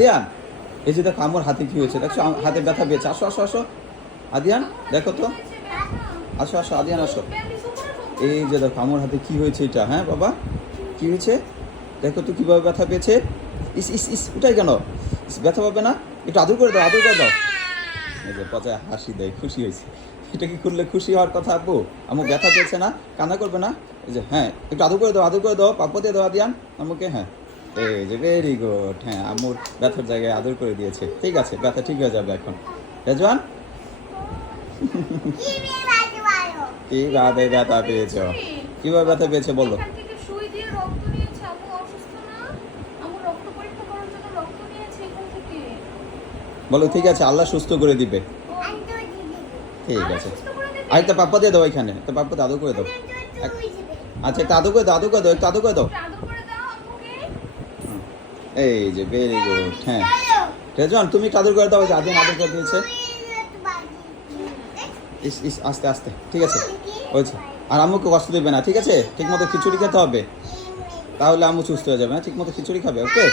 আদিয়ান, এই যে দেখো আমার হাতে কি হয়েছে দেখছো, হাতে ব্যথা পেয়েছে। আসো আসো আসো আদিয়ান, দেখো তো, আসো আসো আদিয়ান আসো। এই যে দেখো আমার হাতে কি হয়েছে এটা। হ্যাঁ বাবা, কি হয়েছে দেখো তো, কিভাবে ব্যথা পেয়েছে। ইস ইস ইস, উঠাই কেন, ইস ব্যথা পাবে না, একটু আদর করে দাও, আদর করে দাও। এই যে পচায় হাসি দেয়, খুশি হয়েছে। এটা কি করলে খুশি হওয়ার কথা আব্বু? আমার ব্যথা পেয়েছে না, কান্না করবে না। এই যে হ্যাঁ, একটু আদর করে দাও, আদর করে দাও, পাপ্পা দিয়ে দাও আদিয়ান আমাকে। হ্যাঁ, এই যে ভেরি গুড। হ্যাঁ, আম্মুর ব্যথার জায়গায় আদর করে দিয়েছে। ঠিক আছে, ব্যথা ঠিক হয়ে যাবে এখন। রেজওয়ান, কিভাবে ব্যথা পেয়েছ, কিভাবে ব্যথা পেয়েছে বলো। এখান থেকে সুই দিয়ে রক্ত নিয়েছে। আম্মু অসুস্থ না, আম্মু রক্ত পরীক্ষা করার জন্য রক্ত নিয়েছে এখান থেকে। বলো ঠিক আছে, আল্লাহ সুস্থ করে দিবে। ঠিক আল্লাহ আছে, সুস্থ করে দেবে। আরেকটা পাপ্পা দিয়ে দাও এখানে, তো পাপ্পা আদর করে দাও। আচ্ছা, একটু আদর করে দাও, আদর করে দাও, একটু আদর করে দাও। একটু আদর করে দাও আম্মুকে। এই যে ভেরি গুড। হ্যাঁ রেজওয়ান, তুমি একটু আদর করে দাও, যে আদিন আদর করে দিয়েছে। ইস ইস, আস্তে আস্তে, ঠিক আছে হয়েছে। আর আম্মুকে কষ্ট দেবে না, ঠিক আছে, ঠিক মতো খিচুড়ি খেতে হবে, তাহলে আম্মু সুস্থ হয়ে যাবে। না ঠিক মতো খিচুড়ি খাবে, ওকে।